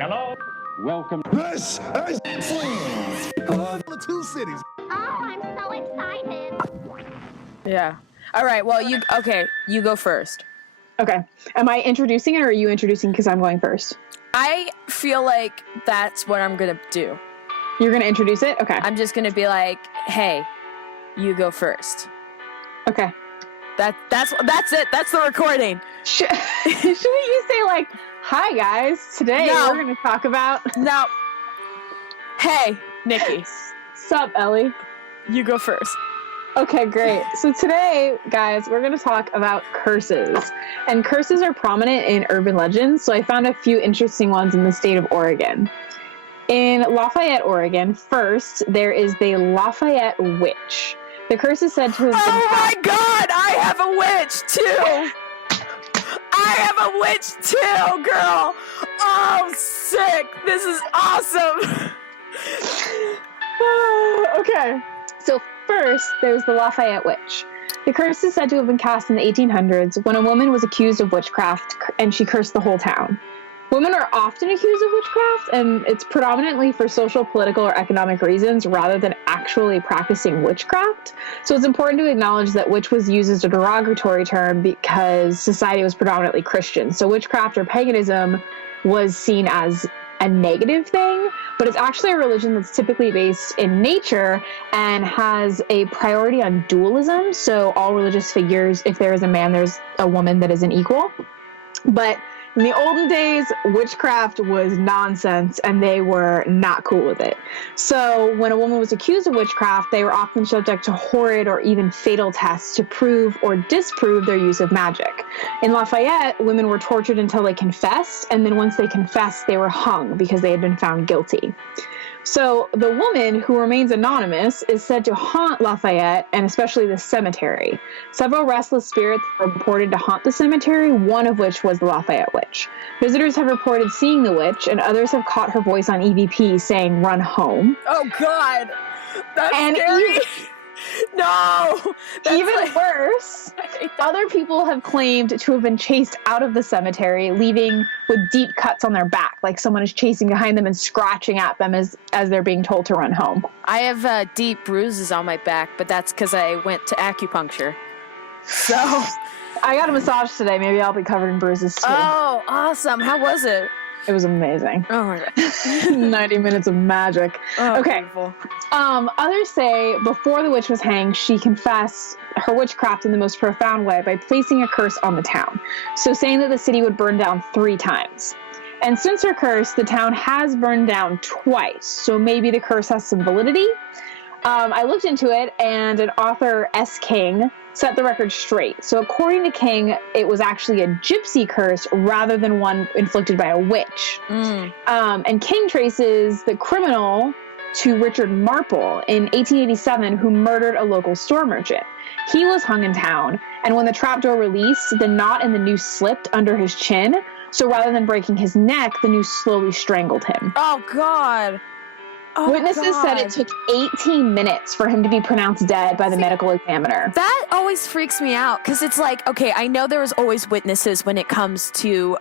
Hello? Welcome. This is the two cities. Oh, I'm so excited. Yeah. All right. Well, you go first. Okay. Am I introducing it, or are you introducing because I'm going first? I feel like that's what I'm going to do. You're going to introduce it? Okay. I'm just going to be like, hey, you go first. Okay. That's it. That's the recording. Shouldn't you say, like, hi, guys. Today we're going to talk about... No. Hey, Nikki. Sup, Ellie? You go first. Okay, great. So today, guys, we're going to talk about curses. And curses are prominent in urban legends, so I found a few interesting ones in the state of Oregon. In Lafayette, Oregon, first, there is the Lafayette Witch. The curse is said to have been... Oh my God! I have a witch, too! I have a witch, too, girl! Oh, sick! This is awesome! Okay. So first, there's the Lafayette Witch. The curse is said to have been cast in the 1800s when a woman was accused of witchcraft and she cursed the whole town. Women are often accused of witchcraft, and it's predominantly for social, political, or economic reasons rather than actually practicing witchcraft. So it's important to acknowledge that witch was used as a derogatory term because society was predominantly Christian. So witchcraft or paganism was seen as a negative thing, but it's actually a religion that's typically based in nature and has a priority on dualism. So all religious figures, if there is a man, there's a woman that is an equal. But in the olden days, witchcraft was nonsense, and they were not cool with it. So when a woman was accused of witchcraft, they were often subject to horrid or even fatal tests to prove or disprove their use of magic. In Lafayette, women were tortured until they confessed, and then once they confessed, they were hung because they had been found guilty. So the woman, who remains anonymous, is said to haunt Lafayette, and especially the cemetery. Several restless spirits were reported to haunt the cemetery, one of which was the Lafayette Witch. Visitors have reported seeing the witch, and others have caught her voice on EVP saying, "Run home." Oh, God. That's scary. No! Even worse, other people have claimed to have been chased out of the cemetery, leaving with deep cuts on their back, like someone is chasing behind them and scratching at them as they're being told to run home. I have deep bruises on my back, but that's because I went to acupuncture. So... I got a massage today. Maybe I'll be covered in bruises, too. Oh, awesome. How was it? It was amazing. Oh, my God. 90 minutes of magic. Oh, okay. Beautiful. Others say before the witch was hanged, she confessed her witchcraft in the most profound way by placing a curse on the town. So saying that the city would burn down 3 times. And since her curse, the town has burned down twice. So maybe the curse has some validity. I looked into it, and an author, S. King, set the record straight. So according to King, it was actually a gypsy curse rather than one inflicted by a witch. And King traces the criminal to Richard Marple in 1887, who murdered a local store merchant. He was hung in town, and when the trapdoor released, the knot in the noose slipped under his chin. So rather than breaking his neck, the noose slowly strangled him. Oh, God. Oh, Witnesses said it took 18 minutes for him to be pronounced dead by the medical examiner. That always freaks me out, because it's like, okay, I know there was always witnesses when it comes to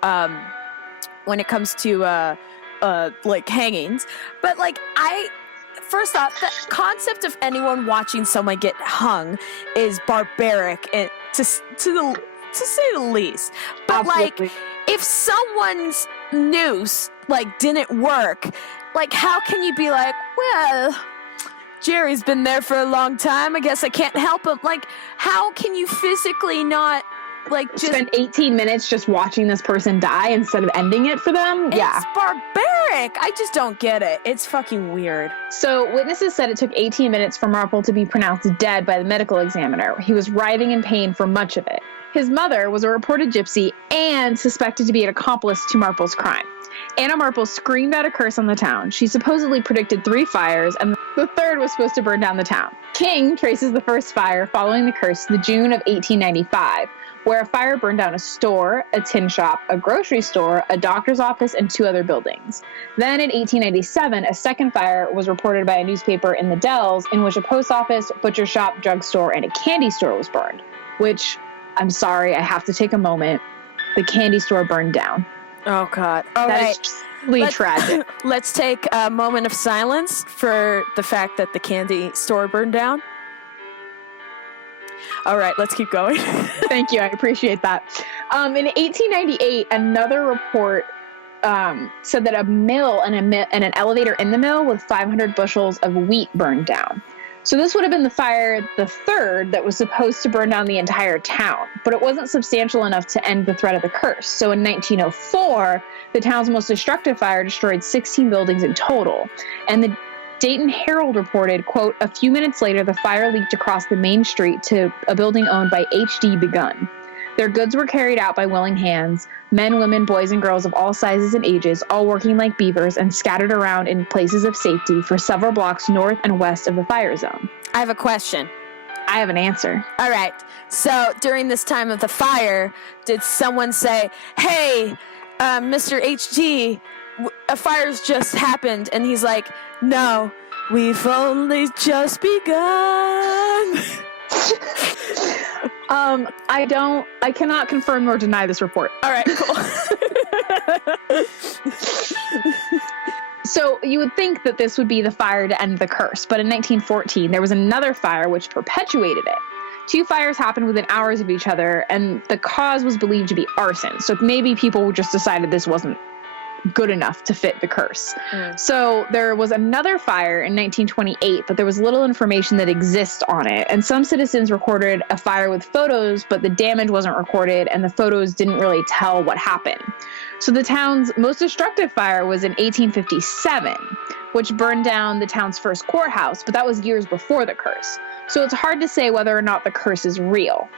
like hangings, but like first off, the concept of anyone watching someone get hung is barbaric, and to say the least. But Absolutely. like, if someone's noose like didn't work, like, how can you be like, well, Jerry's been there for a long time, I guess I can't help him? Like, how can you physically not, like, just... spend 18 minutes just watching this person die instead of ending it for them? It's barbaric! I just don't get it. It's fucking weird. So, witnesses said it took 18 minutes for Marple to be pronounced dead by the medical examiner. He was writhing in pain for much of it. His mother was a reported gypsy and suspected to be an accomplice to Marple's crime. Anna Marple screamed out a curse on the town. She supposedly predicted 3 fires, and the third was supposed to burn down the town. King traces the first fire following the curse to the June of 1895, where a fire burned down a store, a tin shop, a grocery store, a doctor's office, and 2 other buildings. Then in 1897, a second fire was reported by a newspaper in the Dells, in which a post office, butcher shop, drugstore, and a candy store was burned, which, I'm sorry, I have to take a moment. The candy store burned down. Oh, God. All That right. is truly tragic. Let's take a moment of silence for the fact that the candy store burned down. All right, let's keep going. Thank you. I appreciate that. In 1898, another report said that a mill and an elevator in the mill with 500 bushels of wheat burned down. So this would have been the fire, the third, that was supposed to burn down the entire town, but it wasn't substantial enough to end the threat of the curse. So in 1904, the town's most destructive fire destroyed 16 buildings in total. And the Dayton Herald reported, quote, "A few minutes later, the fire leaked across the main street to a building owned by H.D. Begun. Their goods were carried out by willing hands, men, women, boys, and girls of all sizes and ages, all working like beavers and scattered around in places of safety for several blocks north and west of the fire zone." I have a question. I have an answer. All right. So during this time of the fire, did someone say, "Hey, Mr. HG, a fire's just happened," and he's like, "No, we've only just begun"? I cannot confirm nor deny this report. All right, cool. So you would think that this would be the fire to end the curse, but in 1914, there was another fire which perpetuated it. 2 fires happened within hours of each other, and the cause was believed to be arson. So maybe people just decided this wasn't good enough to fit the curse. So there was another fire in 1928, but there was little information that exists on it. And some citizens recorded a fire with photos, but the damage wasn't recorded, and the photos didn't really tell what happened. So the town's most destructive fire was in 1857, which burned down the town's first courthouse, but that was years before the curse. So it's hard to say whether or not the curse is real.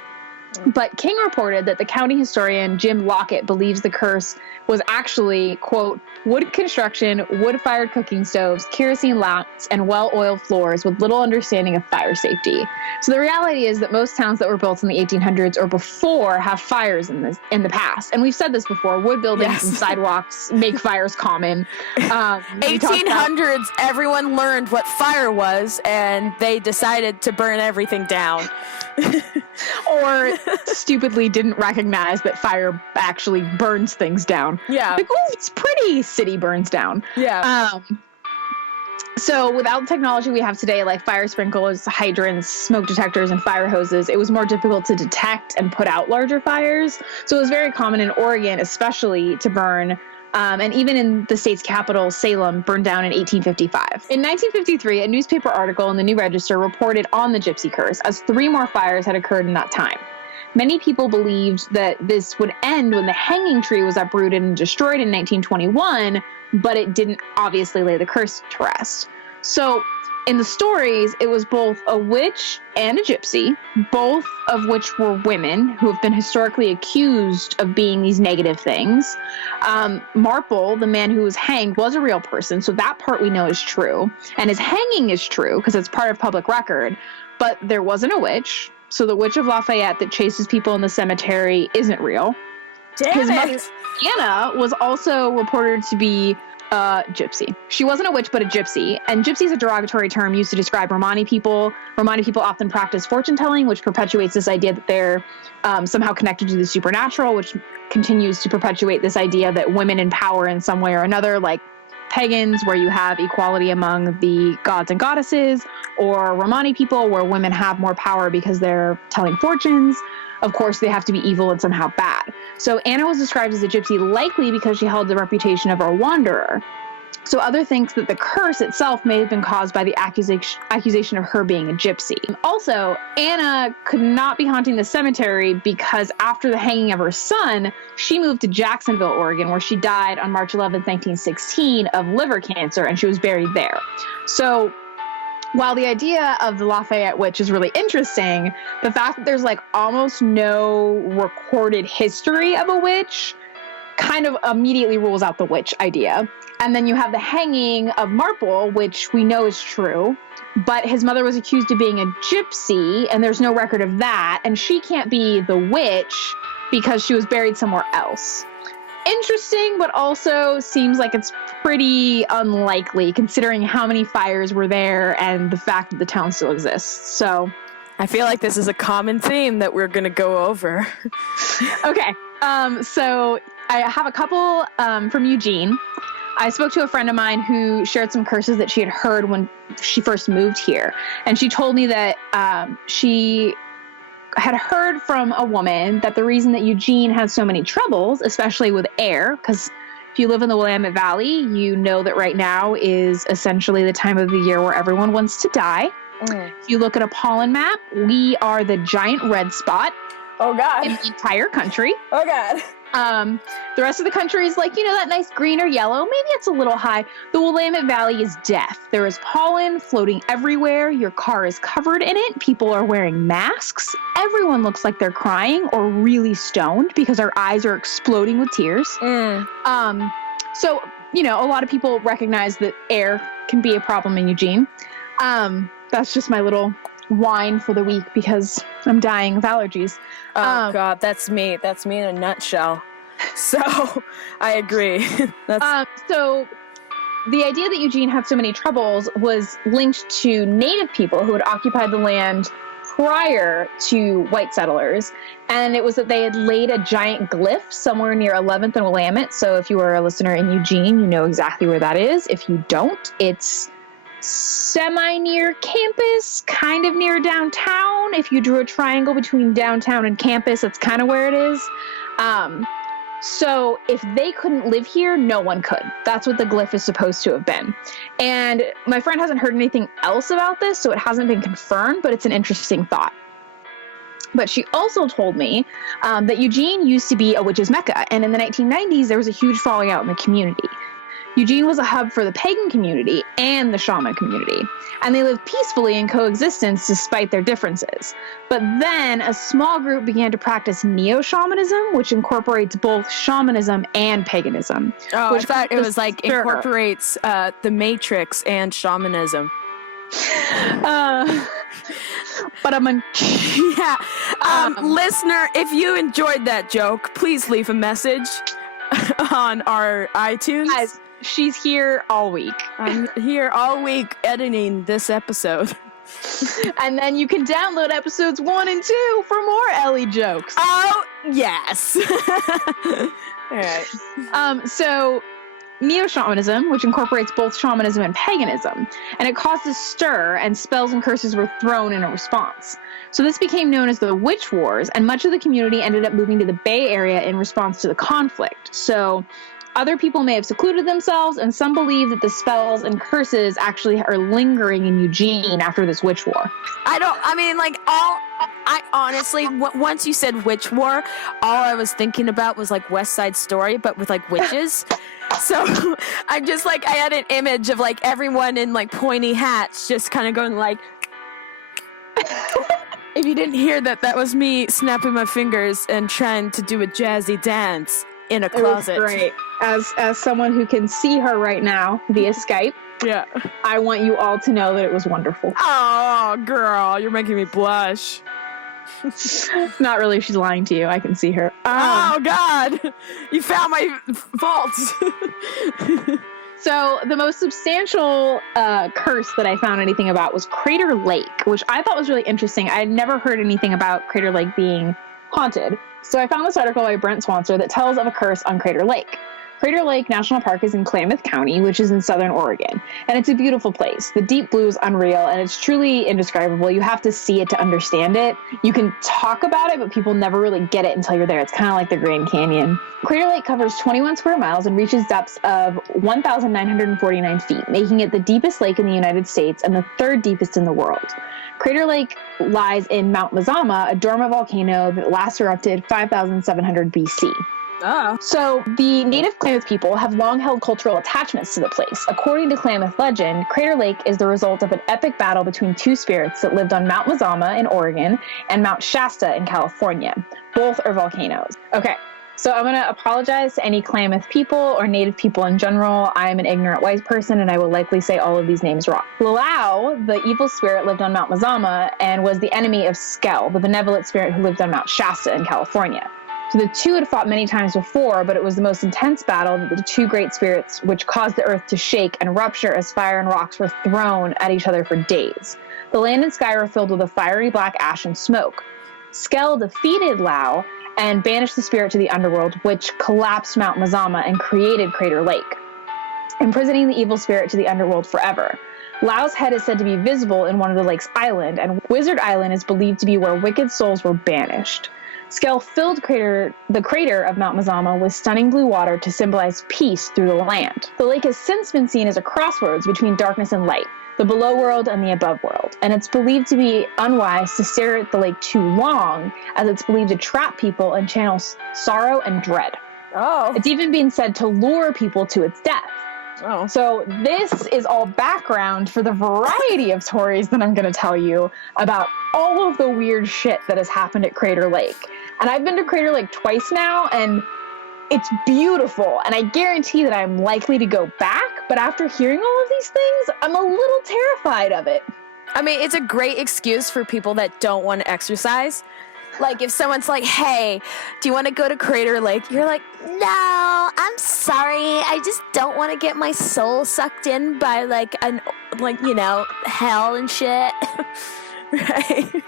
But King reported that the county historian Jim Lockett believes the curse was actually, quote, "wood construction, wood-fired cooking stoves, kerosene lamps, and well-oiled floors with little understanding of fire safety." So the reality is that most towns that were built in the 1800s or before have fires in the past. And we've said this before, wood buildings and sidewalks make fires common. 1800s, everyone learned what fire was, and they decided to burn everything down. Or stupidly didn't recognize that fire actually burns things down. Yeah. Like, oh, it's pretty, city burns down. Yeah. So without the technology we have today, like fire sprinklers, hydrants, smoke detectors, and fire hoses, it was more difficult to detect and put out larger fires. So it was very common in Oregon, especially, to burn. And even in the state's capital, Salem, burned down in 1855. In 1953, a newspaper article in the New Register reported on the Gypsy Curse, as 3 more fires had occurred in that time. Many people believed that this would end when the hanging tree was uprooted and destroyed in 1921, but it didn't obviously lay the curse to rest. So in the stories, it was both a witch and a gypsy, both of which were women who have been historically accused of being these negative things. Marple, the man who was hanged, was a real person, so that part we know is true. And his hanging is true because it's part of public record, but there wasn't a witch. So the Witch of Lafayette that chases people in the cemetery isn't real. His mother, Anna, was also reported to be a gypsy. She wasn't a witch, but a gypsy. And gypsy is a derogatory term used to describe Romani people. Romani people often practice fortune telling, which perpetuates this idea that they're somehow connected to the supernatural, which continues to perpetuate this idea that women in power in some way or another, like pagans, where you have equality among the gods and goddesses, or Romani people, where women have more power because they're telling fortunes. Of course, they have to be evil and somehow bad. So Anna was described as a gypsy likely because she held the reputation of a wanderer. So others think that the curse itself may have been caused by the accusation of her being a gypsy. Also, Anna could not be haunting the cemetery because after the hanging of her son, she moved to Jacksonville, Oregon, where she died on March 11th, 1916 of liver cancer, and she was buried there. So while the idea of the Lafayette witch is really interesting, the fact that there's like almost no recorded history of a witch kind of immediately rules out the witch idea. And then you have the hanging of Marple, which we know is true, but his mother was accused of being a gypsy, and there's no record of that, and she can't be the witch because she was buried somewhere else. Interesting, but also seems like it's pretty unlikely considering how many fires were there and the fact that the town still exists. So I feel like this is a common theme that we're going to go over. Okay. So I have a couple from Eugene. I spoke to a friend of mine who shared some curses that she had heard when she first moved here. And she told me that she had heard from a woman that the reason that Eugene has so many troubles, especially with air, because if you live in the Willamette Valley, you know that right now is essentially the time of the year where everyone wants to die. If you look at a pollen map, we are the giant red spot Oh, God. in the entire country. Oh, God. The rest of the country is like, that nice green or yellow. Maybe it's a little high. The Willamette Valley is death. There is pollen floating everywhere. Your car is covered in it. People are wearing masks. Everyone looks like they're crying or really stoned because our eyes are exploding with tears. So, a lot of people recognize that air can be a problem in Eugene. That's just my little whine for the week because I'm dying of allergies. Oh, God, that's me. That's me in a nutshell. So, I agree. So, the idea that Eugene had so many troubles was linked to native people who had occupied the land prior to white settlers. And it was that they had laid a giant glyph somewhere near 11th and Willamette. So, if you are a listener in Eugene, you know exactly where that is. If you don't, it's semi-near campus, kind of near downtown. If you drew a triangle between downtown and campus, that's kind of where it is. So if they couldn't live here, no one could. That's what the glyph is supposed to have been. And my friend hasn't heard anything else about this, so it hasn't been confirmed, but it's an interesting thought. But she also told me that Eugene used to be a witch's mecca, and in the 1990s, there was a huge falling out in the community. Eugene was a hub for the pagan community and the shaman community, and they lived peacefully in coexistence despite their differences. But then a small group began to practice neo-shamanism, which incorporates both shamanism and paganism. Oh, I thought it was like incorporates the Matrix and shamanism. But I'm listener, if you enjoyed that joke, please leave a message on our iTunes. Guys, she's here all week. I'm here all week editing this episode. And then you can download episodes 1 and 2 for more Ellie jokes. Oh, yes. All right. So neo-shamanism, which incorporates both shamanism and paganism, and it caused a stir, and spells and curses were thrown in a response. So this became known as the Witch Wars, and much of the community ended up moving to the Bay Area in response to the conflict. So other people may have secluded themselves, and some believe that the spells and curses actually are lingering in Eugene after this witch war. I honestly, once you said witch war, all I was thinking about was like West Side Story, but with like witches. So I'm just like, I had an image of like everyone in like pointy hats just kind of going like, if you didn't hear that, that was me snapping my fingers and trying to do a jazzy dance in a closet. It was great. As someone who can see her right now via Skype, yeah, I want you all to know that it was wonderful. Oh, girl, you're making me blush. Not really. She's lying to you. I can see her. Oh, God. You found my faults. So the most substantial curse that I found anything about was Crater Lake, which I thought was really interesting. I had never heard anything about Crater Lake being haunted. So I found this article by Brent Swanser that tells of a curse on Crater Lake. Crater Lake National Park is in Klamath County, which is in southern Oregon, and it's a beautiful place. The deep blue is unreal, and it's truly indescribable. You have to see it to understand it. You can talk about it, but people never really get it until you're there. It's kind of like the Grand Canyon. Crater Lake covers 21 square miles and reaches depths of 1,949 feet, making it the deepest lake in the United States and the third deepest in the world. Crater Lake lies in Mount Mazama, a dormant volcano that last erupted 5,700 BC. Oh. So the native Klamath people have long held cultural attachments to the place. According to Klamath legend, Crater Lake is the result of an epic battle between two spirits that lived on Mount Mazama in Oregon and Mount Shasta in California. Both are volcanoes. Okay, so I'm going to apologize to any Klamath people or native people in general. I am an ignorant white person, and I will likely say all of these names wrong. Lalau, the evil spirit, lived on Mount Mazama and was the enemy of Skell, the benevolent spirit who lived on Mount Shasta in California. So the two had fought many times before, but it was the most intense battle that the two great spirits, which caused the earth to shake and rupture as fire and rocks were thrown at each other for days. The land and sky were filled with a fiery black ash and smoke. Skell defeated Lau and banished the spirit to the underworld, which collapsed Mount Mazama and created Crater Lake, imprisoning the evil spirit to the underworld forever. Lau's head is said to be visible in one of the lake's island, and Wizard Island is believed to be where wicked souls were banished. Skell filled the crater of Mount Mazama with stunning blue water to symbolize peace through the land. The lake has since been seen as a crossroads between darkness and light, the below world and the above world, and it's believed to be unwise to stare at the lake too long, as it's believed to trap people and channel sorrow and dread. Oh. It's even been said to lure people to its death. Oh. So this is all background for the variety of stories that I'm going to tell you about all of the weird shit that has happened at Crater Lake. And I've been to Crater Lake twice now, and it's beautiful, and I guarantee that I'm likely to go back, but after hearing all of these things, I'm a little terrified of it. I mean, it's a great excuse for people that don't want to exercise. Like, if someone's like, hey, do you want to go to Crater Lake? You're like, no, I'm sorry. I just don't want to get my soul sucked in by, hell and shit. Right?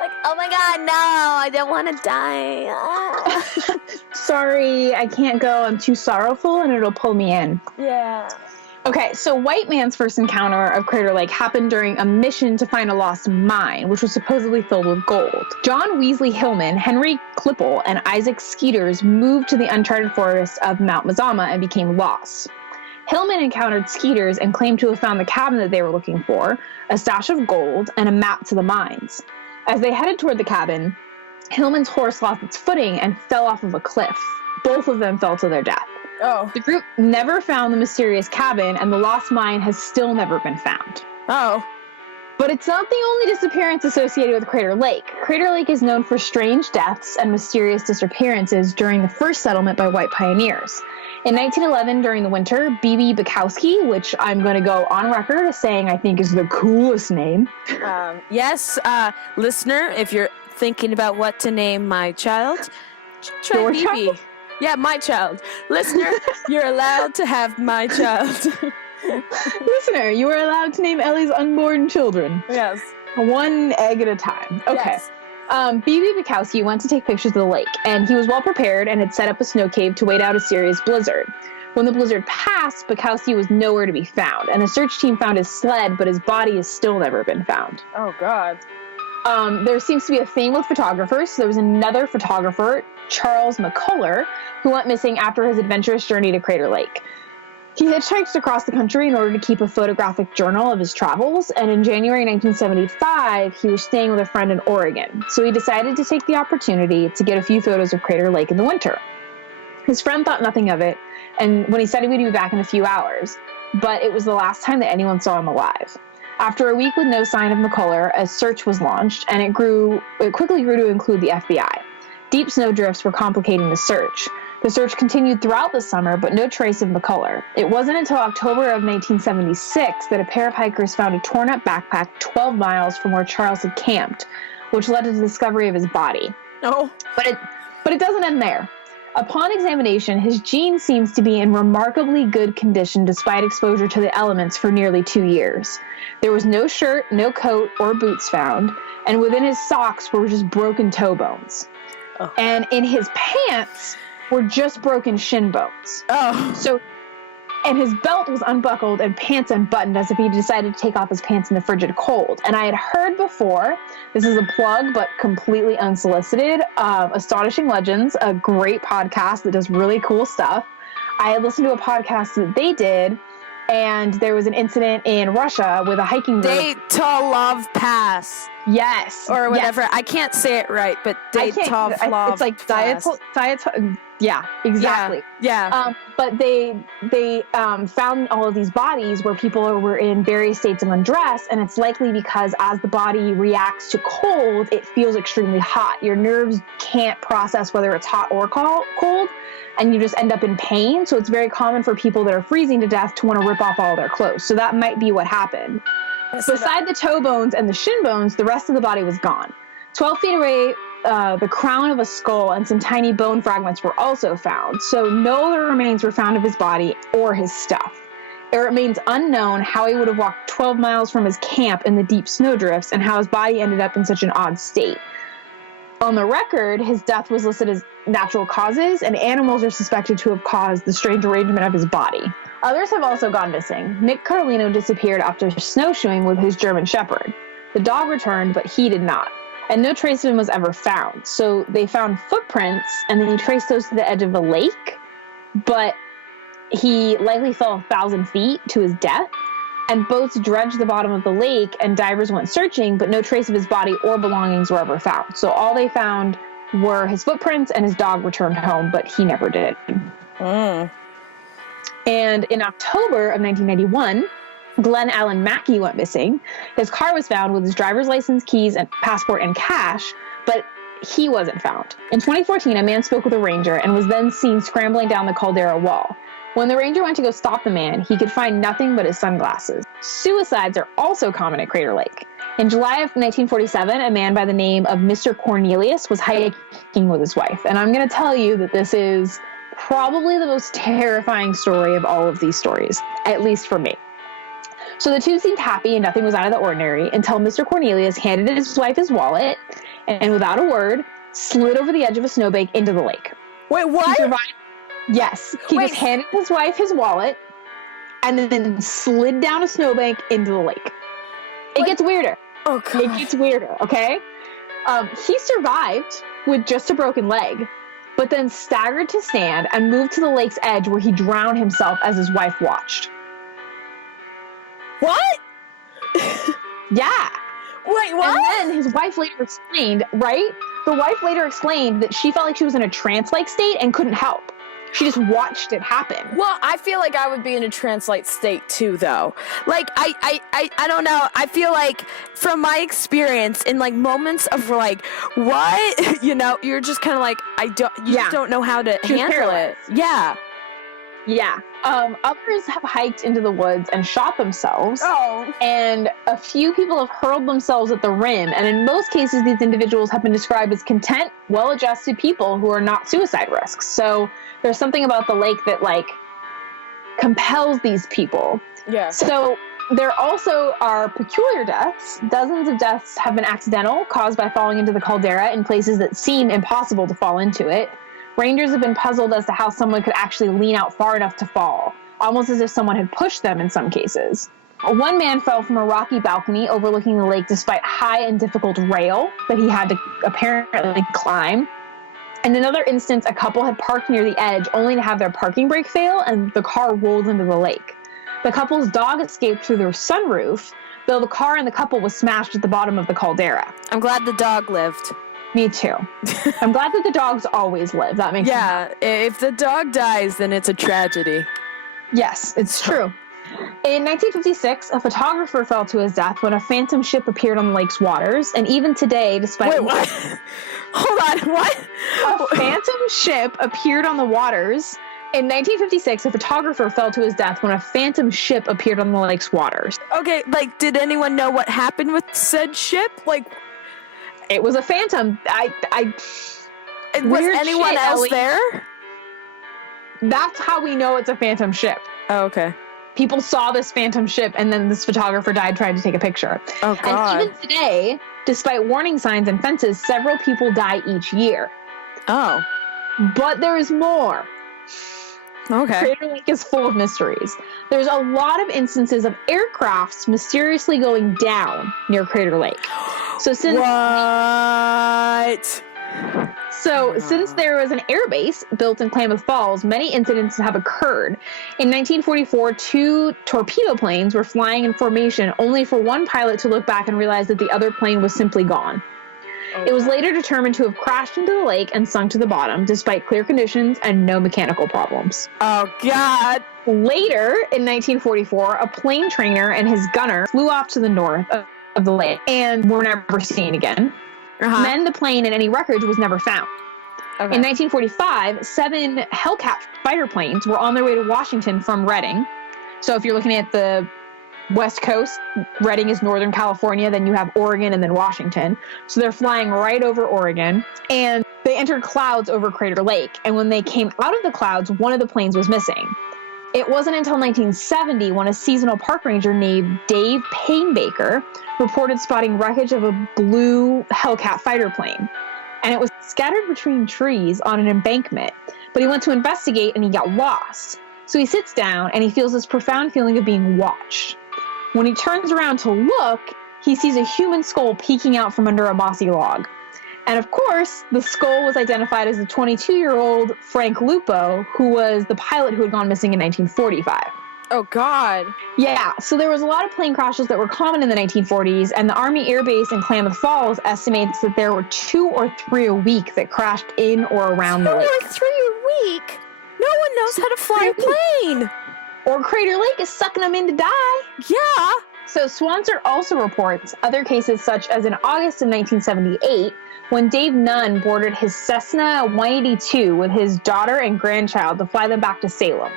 Like, oh my god, no, I don't want to die. Ah. Sorry, I can't go. I'm too sorrowful, and it'll pull me in. Yeah. Okay, so White Man's first encounter of Crater Lake happened during a mission to find a lost mine, which was supposedly filled with gold. John Weasley Hillman, Henry Klippel, and Isaac Skeeters moved to the uncharted forest of Mount Mazama and became lost. Hillman encountered Skeeters and claimed to have found the cabin that they were looking for, a stash of gold, and a map to the mines. As they headed toward the cabin, Hillman's horse lost its footing and fell off of a cliff. Both of them fell to their death. Oh. The group never found the mysterious cabin, and the lost mine has still never been found. Oh. But it's not the only disappearance associated with Crater Lake. Crater Lake is known for strange deaths and mysterious disappearances during the first settlement by white pioneers. In 1911, during the winter, B.B. Bukowski, which I'm going to go on record as saying I think is the coolest name. Yes, listener, if you're thinking about what to name my child, try Your B.B. child? Yeah, my child. Listener, you're allowed to have my child. Listener, you are allowed to name Ellie's unborn children. Yes. One egg at a time. Okay. Yes. B.B. Bukowski went to take pictures of the lake, and he was well prepared and had set up a snow cave to wait out a serious blizzard. When the blizzard passed, Bukowski was nowhere to be found, and the search team found his sled, but his body has still never been found. Oh, God. There seems to be a theme with photographers. So there was another photographer, Charles McCullough, who went missing after his adventurous journey to Crater Lake. He hitchhiked across the country in order to keep a photographic journal of his travels, and in January 1975, he was staying with a friend in Oregon, so he decided to take the opportunity to get a few photos of Crater Lake in the winter. His friend thought nothing of it, and when he said he would be back in a few hours, but it was the last time that anyone saw him alive. After a week with no sign of McCullough, a search was launched, and it quickly grew to include the FBI. Deep snowdrifts were complicating the search. The search continued throughout the summer, but no trace of McCullough. It wasn't until October of 1976 that a pair of hikers found a torn-up backpack 12 miles from where Charles had camped, which led to the discovery of his body. Oh. But it doesn't end there. Upon examination, his jeans seems to be in remarkably good condition despite exposure to the elements for nearly 2 years. There was no shirt, no coat, or boots found, and within his socks were just broken toe bones. Oh. And in his pants were just broken shin bones. Oh. And his belt was unbuckled and pants unbuttoned as if he decided to take off his pants in the frigid cold. And I had heard before, this is a plug, but completely unsolicited, Astonishing Legends, a great podcast that does really cool stuff. I had listened to a podcast that they did, and there was an incident in Russia with a hiking group. Dyatlov Pass. Yes. Or whatever. Yes. I can't say it right, but Dyatlov It's like Pass. Yeah, exactly. Yeah. But they found all of these bodies where people were in various states of undress, and it's likely because as the body reacts to cold, it feels extremely hot. Your nerves can't process whether it's hot or cold, and you just end up in pain. So it's very common for people that are freezing to death to want to rip off all their clothes. So that might be what happened. Beside the toe bones and the shin bones, the rest of the body was gone. 12 feet away, the crown of a skull and some tiny bone fragments were also found, so no other remains were found of his body or his stuff. It remains unknown how he would have walked 12 miles from his camp in the deep snowdrifts and how his body ended up in such an odd state. On the record, his death was listed as natural causes, and animals are suspected to have caused the strange arrangement of his body. Others have also gone missing. Nick Carlino disappeared after snowshoeing with his German Shepherd. The dog returned, but he did not. And no trace of him was ever found. So they found footprints, and then he traced those to the edge of a lake, but he likely fell 1,000 feet to his death. And boats dredged the bottom of the lake, and divers went searching, but no trace of his body or belongings were ever found. So all they found were his footprints, and his dog returned home, but he never did. And in October of 1991, Glenn Allen Mackey went missing. His car was found with his driver's license, keys, and passport, and cash, but he wasn't found. In 2014, a man spoke with a ranger and was then seen scrambling down the caldera wall. When the ranger went to go stop the man, he could find nothing but his sunglasses. Suicides are also common at Crater Lake. In July of 1947, a man by the name of Mr. Cornelius was hiking with his wife. And I'm going to tell you that this is probably the most terrifying story of all of these stories, at least for me. So the two seemed happy and nothing was out of the ordinary until Mr. Cornelius handed his wife his wallet and without a word, slid over the edge of a snowbank into the lake. Wait, what? He survived. Yes. He just handed his wife his wallet and then slid down a snowbank into the lake. It gets weirder. Oh, God. It gets weirder, okay? He survived with just a broken leg, but then staggered to stand and moved to the lake's edge where he drowned himself as his wife watched. What? Yeah. Wait, what? And then his wife later explained, right? The wife later explained that she felt like she was in a trance-like state and couldn't help. She just watched it happen. Well, I feel like I would be in a trance-like state too, though. Like, I don't know. I feel like, from my experience, in like moments of like, what? You know, you're just kind of like, just don't know how to handle it. Yeah. Yeah. Others have hiked into the woods and shot themselves. Oh. And a few people have hurled themselves at the rim. And in most cases, these individuals have been described as content, well-adjusted people who are not suicide risks. So there's something about the lake that, like, compels these people. Yeah. So there also are peculiar deaths. Dozens of deaths have been accidental, caused by falling into the caldera in places that seem impossible to fall into it. Rangers have been puzzled as to how someone could actually lean out far enough to fall, almost as if someone had pushed them in some cases. One man fell from a rocky balcony overlooking the lake despite high and difficult rail that he had to apparently climb. In another instance, a couple had parked near the edge only to have their parking brake fail and the car rolled into the lake. The couple's dog escaped through their sunroof, though the car and the couple was smashed at the bottom of the caldera. I'm glad the dog lived. Me too. I'm glad that the dogs always live. That makes sense. Yeah, if the dog dies, then it's a tragedy. Yes, it's true. In 1956, a photographer fell to his death when a phantom ship appeared on the lake's waters, and even today, despite... Wait, what? Hold on, what? A phantom ship appeared on the waters. In 1956, a photographer fell to his death when a phantom ship appeared on the lake's waters. Okay, like, did anyone know what happened with said ship? Like... It was a phantom. Was anyone else Ellie. there? That's how we know it's a phantom ship. Oh, okay. People saw this phantom ship, and then this photographer died trying to take a picture. Oh, God. And even today, despite warning signs and fences, several people die each year. Oh. But there is more. Okay. Crater Lake is full of mysteries. There's a lot of instances of aircrafts mysteriously going down near Crater Lake. So since since there was an air base built in Klamath Falls, many incidents have occurred. In 1944, 2 torpedo planes were flying in formation, only for one pilot to look back and realize that the other plane was simply gone. Okay. It was later determined to have crashed into the lake and sunk to the bottom, despite clear conditions and no mechanical problems. Oh, God. Later, in 1944, a plane trainer and his gunner flew off to the north of the lake and were never seen again. Then the plane and any wreckage was never found. Okay. In 1945, 7 Hellcat fighter planes were on their way to Washington from Redding. So if you're looking at the West Coast, Redding is Northern California, then you have Oregon and then Washington. So they're flying right over Oregon, and they entered clouds over Crater Lake. And when they came out of the clouds, one of the planes was missing. It wasn't until 1970 when a seasonal park ranger named Dave Painbaker reported spotting wreckage of a blue Hellcat fighter plane. and it was scattered between trees on an embankment. But he went to investigate and he got lost. So he sits down and he feels this profound feeling of being watched. When he turns around to look, he sees a human skull peeking out from under a mossy log. And of course, the skull was identified as the 22-year-old Frank Lupo, who was the pilot who had gone missing in 1945. Oh, God. Yeah, so there was a lot of plane crashes that were common in the 1940s, and the Army Air Base in Klamath Falls estimates that there were 2 or 3 a week that crashed in or around the lake. 2 or 3 a week? No one knows how to fly a plane. Or Crater Lake is sucking them in to die. Yeah. So Swanser also reports other cases, such as in August of 1978, when Dave Nunn boarded his Cessna 182 with his daughter and grandchild to fly them back to Salem.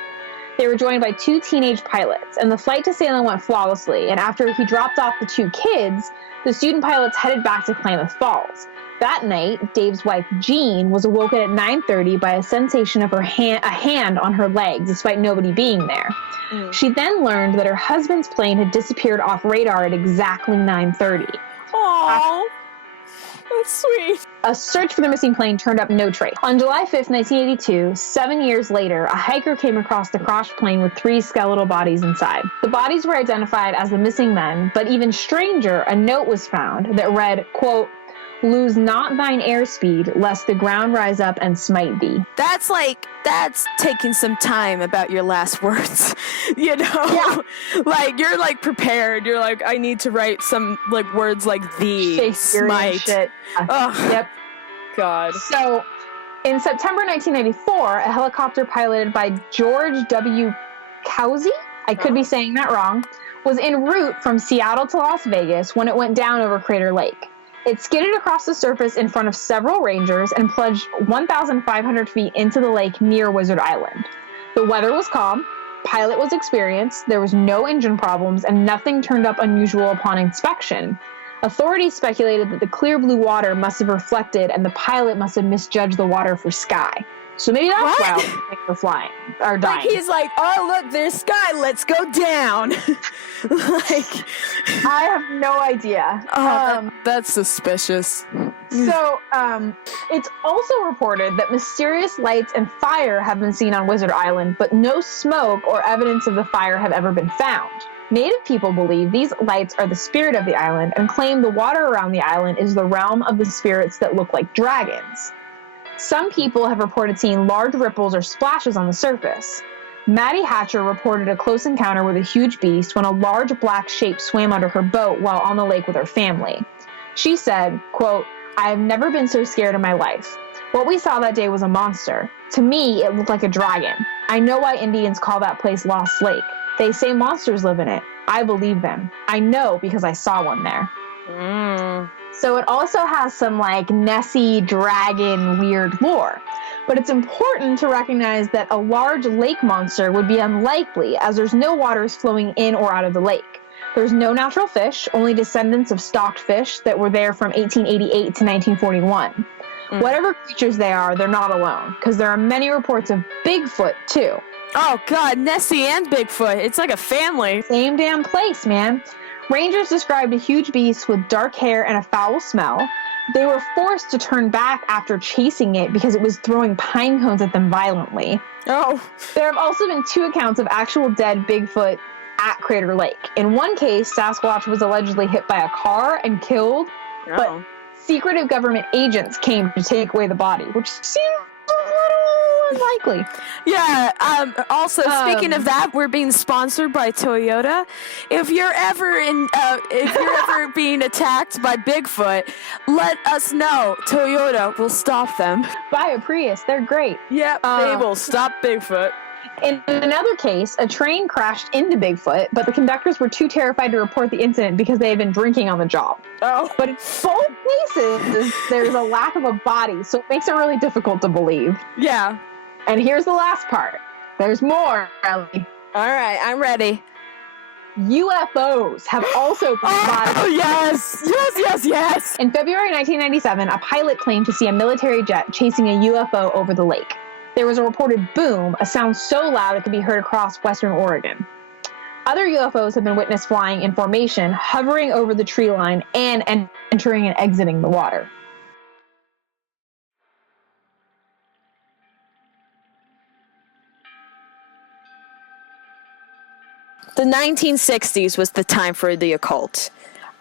They were joined by 2 teenage pilots, and the flight to Salem went flawlessly, and after he dropped off the 2 kids, the student pilots headed back to Klamath Falls. That night, Dave's wife, Jean, was awoken at 9:30 by a sensation of a hand on her leg, despite nobody being there. She then learned that her husband's plane had disappeared off radar at exactly 9:30. Aww. That's sweet. A search for the missing plane turned up no trace. On July 5th, 1982, 7 years later, a hiker came across the crashed plane with 3 skeletal bodies inside. The bodies were identified as the missing men, but even stranger, a note was found that read, quote, "Lose not thine airspeed, lest the ground rise up and smite thee." That's taking some time about your last words, you know? Yeah. Like, you're, like, prepared. You're like, I need to write some, like, words like thee, Shakespearean smite. shit. Ugh. Yep. God. So, in September 1994, a helicopter piloted by George W. Cousy, I could be saying that wrong, was en route from Seattle to Las Vegas when it went down over Crater Lake. It skidded across the surface in front of several rangers and plunged 1,500 feet into the lake near Wizard Island. The weather was calm, pilot was experienced, there was no engine problems, and nothing turned up unusual upon inspection. Authorities speculated that the clear blue water must have reflected and the pilot must have misjudged the water for sky. So maybe that's why all the things were flying, or dying. Like, he's like, oh, look, there's sky, let's go down. Like, I have no idea. that's suspicious. So, it's also reported that mysterious lights and fire have been seen on Wizard Island, but no smoke or evidence of the fire have ever been found. Native people believe these lights are the spirit of the island and claim the water around the island is the realm of the spirits that look like dragons. Some people have reported seeing large ripples or splashes on the surface. Maddie Hatcher reported a close encounter with a huge beast when a large black shape swam under her boat while on the lake with her family. She said, quote, "I have never been so scared in my life. What we saw that day was a monster. To me, it looked like a dragon. I know why Indians call that place Lost Lake. They say monsters live in it. I believe them. I know because I saw one there." So it also has some, like, Nessie dragon weird lore. But it's important to recognize that a large lake monster would be unlikely, as there's no waters flowing in or out of the lake. There's no natural fish, only descendants of stocked fish that were there from 1888 to 1941. Whatever creatures they are, they're not alone, because there are many reports of Bigfoot, too. Oh, God, Nessie and Bigfoot. It's like a family. Same damn place, man. Rangers described a huge beast with dark hair and a foul smell. They were forced to turn back after chasing it because it was throwing pine cones at them violently. Oh. There have also been 2 accounts of actual dead Bigfoot at Crater Lake. In one case, Sasquatch was allegedly hit by a car and killed, but secretive government agents came to take away the body, which seems a little unlikely. Yeah, also, speaking of that, we're being sponsored by Toyota. If you're ever being attacked by Bigfoot, let us know. Toyota will stop them. Buy a Prius, they're great. Yep, they will stop Bigfoot. In another case, a train crashed into Bigfoot, but the conductors were too terrified to report the incident because they had been drinking on the job. Oh. But in both cases, there's a lack of a body, so it makes it really difficult to believe. Yeah. And here's the last part. There's more, Ellie. All right, I'm ready. UFOs have also been spotted. Oh, yes! Yes, yes, yes! In February 1997, a pilot claimed to see a military jet chasing a UFO over the lake. There was a reported boom, a sound so loud it could be heard across western Oregon. Other UFOs have been witnessed flying in formation, hovering over the tree line, and entering and exiting the water. The 1960s was the time for the occult.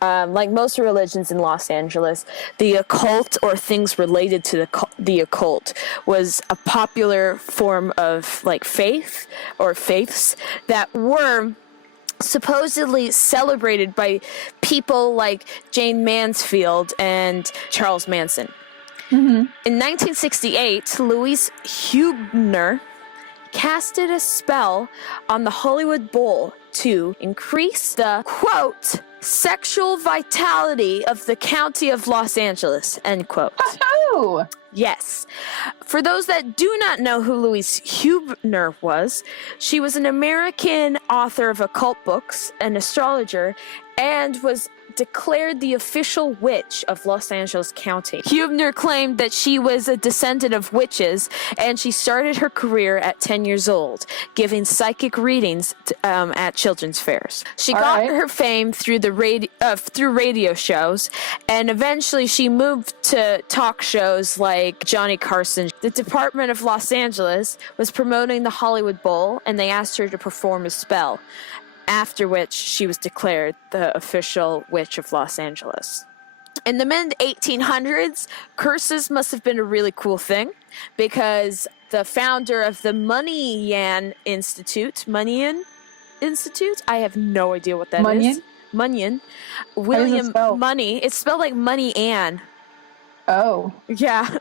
Like most religions in Los Angeles, the occult or things related to the occult was a popular form of like faith or faiths that were supposedly celebrated by people like Jane Mansfield and Charles Manson. In 1968, Louise Huebner casted a spell on the Hollywood Bowl to increase the, quote, sexual vitality of the county of Los Angeles, end quote. Oh! Yes. For those that do not know who Louise Huebner was, she was an American author of occult books, an astrologer, and was declared the official witch of Los Angeles County. Huebner claimed that she was a descendant of witches, and she started her career at 10 years old, giving psychic readings at children's fairs. She got her fame through through radio shows, and eventually she moved to talk shows like Johnny Carson. The Department of Los Angeles was promoting the Hollywood Bowl, and they asked her to perform a spell, after which she was declared the official witch of Los Angeles. In the mid-1800s, curses must have been a really cool thing, because the founder of the Munyan Institute, I have no idea what that is. Munyan. William Money. It's spelled like Money Ann. Oh. Yeah.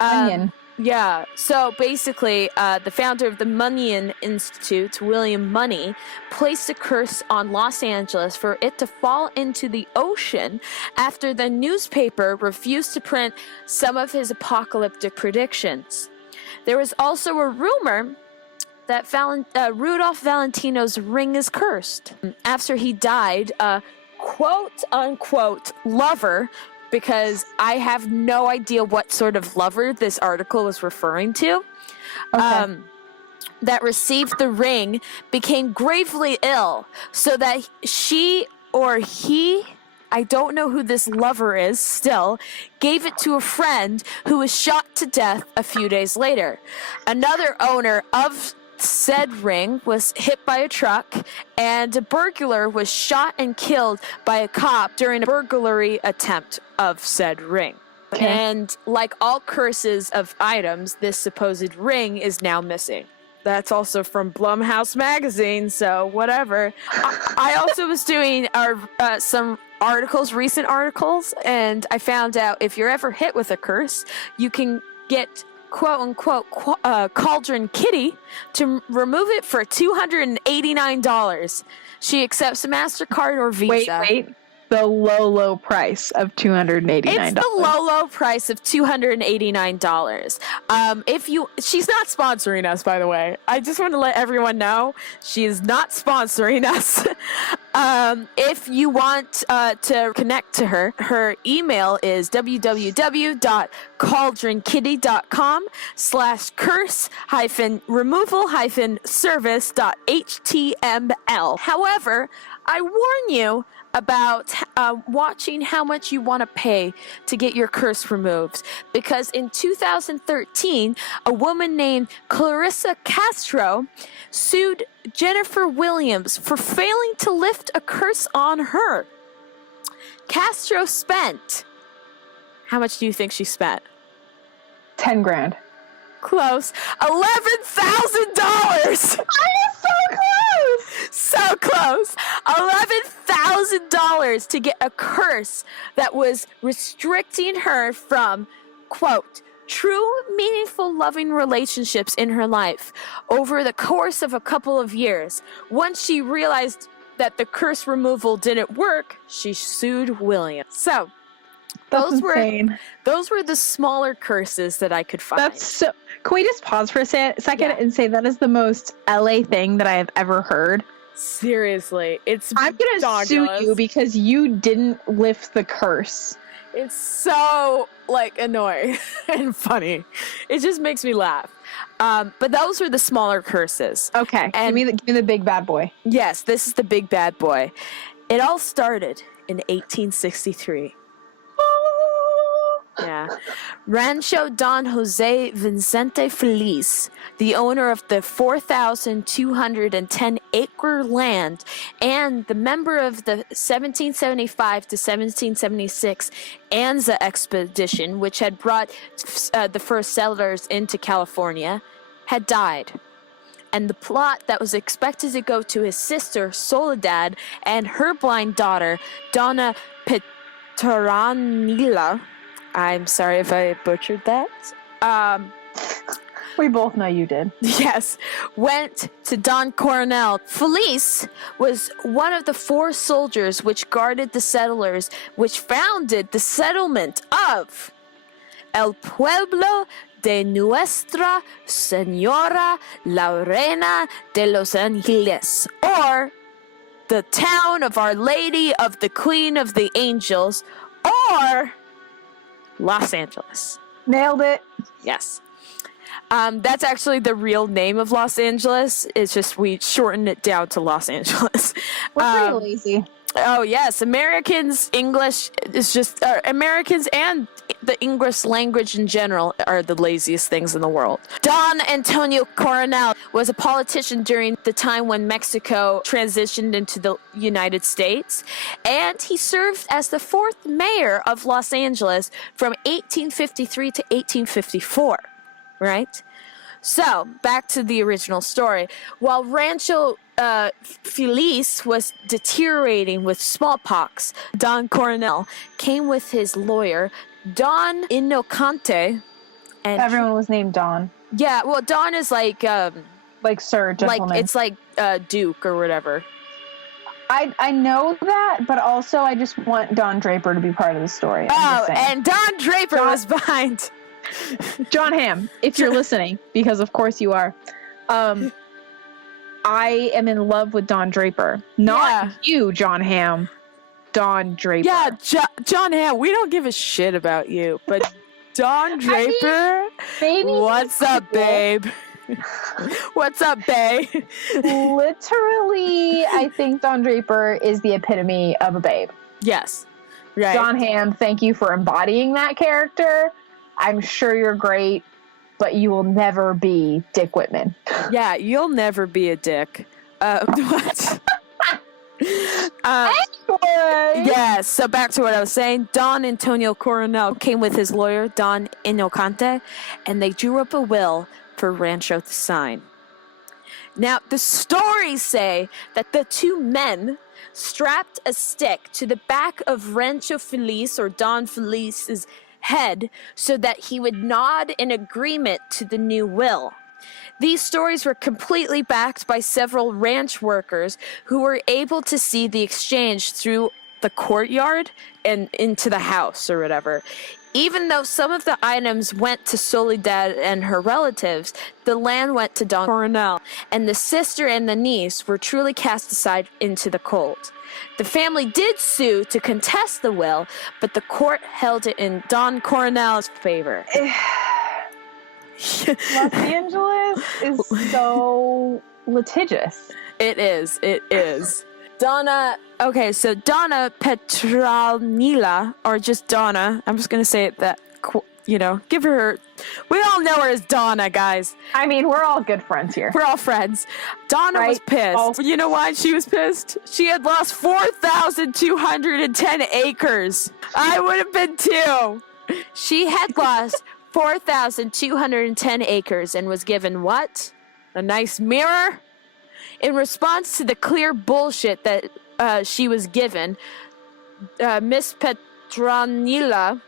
Onion. Yeah, so basically, the founder of the Munyan Institute, William Money, placed a curse on Los Angeles for it to fall into the ocean after the newspaper refused to print some of his apocalyptic predictions. There was also a rumor that Rudolph Valentino's ring is cursed. After he died, a quote-unquote lover, because I have no idea what sort of lover this article was referring to, that received the ring became gravely ill, so that she or he, I don't know who this lover is still, gave it to a friend who was shot to death a few days later. Another owner of said ring was hit by a truck, and a burglar was shot and killed by a cop during a burglary attempt of said ring. Okay. And like all curses of items, this supposed ring is now missing. That's also from Blumhouse magazine, so whatever. I also was doing some recent articles, and I found out if you're ever hit with a curse, you can get quote-unquote Cauldron Kitty to remove it for $289. She accepts a MasterCard or Visa. Wait. The low price of $289. It's the low price of $289. She's not sponsoring us, by the way. I just want to let everyone know she is not sponsoring us. If you want to connect to her email is www.cauldronkitty.com/curse-removal-service.html. However, I warn you about watching how much you want to pay to get your curse removed, because in 2013 a woman named Clarissa Castro sued Jennifer Williams for failing to lift a curse on her. Castro spent, how much do you think she spent? $10,000. Close. $11,000. I was so close. So close. $11,000 to get a curse that was restricting her from, quote, true, meaningful, loving relationships in her life over the course of a couple of years. Once she realized that the curse removal didn't work, she sued Williams. So, those were the smaller curses that I could find. That's so. Can we just pause for a second and say that is the most LA thing that I have ever heard? Seriously, I'm gonna sue you because you didn't lift the curse. It's so annoying and funny. It just makes me laugh. But those were the smaller curses. Okay, and give me the big bad boy. Yes, this is the big bad boy. It all started in 1863. Yeah. Rancho Don Jose Vicente Feliz, the owner of the 4,210-acre land and the member of the 1775 to 1776 Anza expedition, which had brought the first settlers into California, had died. And the plot that was expected to go to his sister, Soledad, and her blind daughter, Donna Petronila, I'm sorry if I butchered that. We both know you did. Yes, went to Don Coronel. Feliz was one of the 4 soldiers which guarded the settlers, which founded the settlement of El Pueblo de Nuestra Señora La Reina de los Ángeles, or the town of Our Lady of the Queen of the Angels, or Los Angeles. Nailed it. Yes. That's actually the real name of Los Angeles. It's just we shortened it down to Los Angeles. We're pretty lazy. Oh, yes. Americans, English is just... Americans and the English language in general are the laziest things in the world. Don Antonio Coronel was a politician during the time when Mexico transitioned into the United States, and he served as the 4th mayor of Los Angeles from 1853 to 1854, right? So, back to the original story. While Rancho Feliz was deteriorating with smallpox, Don Coronel came with his lawyer, Don Inocante. And Everyone was named Don. yeah, well, Don is like Sir, gentleman. like it's like Duke or whatever. I know that, but also I just want Don Draper to be part of the story. Oh, and Don Draper was behind. John Hamm, if you're listening, because of course you are. I am in love with Don Draper. Not you, John Hamm. Don Draper. Yeah, John Hamm, we don't give a shit about you, but Don Draper, maybe what's up, babe? What's up, babe? Literally, I think Don Draper is the epitome of a babe. Yes, right. John Hamm, thank you for embodying that character. I'm sure you're great, but you will never be Dick Whitman. Yeah, you'll never be a dick. What? Anyway. Yeah, so back to what I was saying. Don Antonio Coronel came with his lawyer, Don Inocante, and they drew up a will for Rancho to sign. Now, the stories say that the 2 men strapped a stick to the back of Rancho Feliz, or Don Feliz's head, so that he would nod in agreement to the new will. These stories were completely backed by several ranch workers who were able to see the exchange through the courtyard and into the house or whatever. Even though some of the items went to Soledad and her relatives, the land went to Don Coronel, and the sister and the niece were truly cast aside into the cold. The family did sue to contest the will, but the court held it in Don Coronel's favor. Los Angeles is so litigious. It is. Donna Petronila, or just Donna, I'm just going to say it that, give her, we all know her as Donna, guys. I mean, we're all good friends here. We're all friends. Donna was pissed. Oh. You know why she was pissed? She had lost 4,210 acres. I would have been too. She had lost 4,210 acres and was given what? A nice mirror? In response to the clear bullshit that she was given, Miss Petronila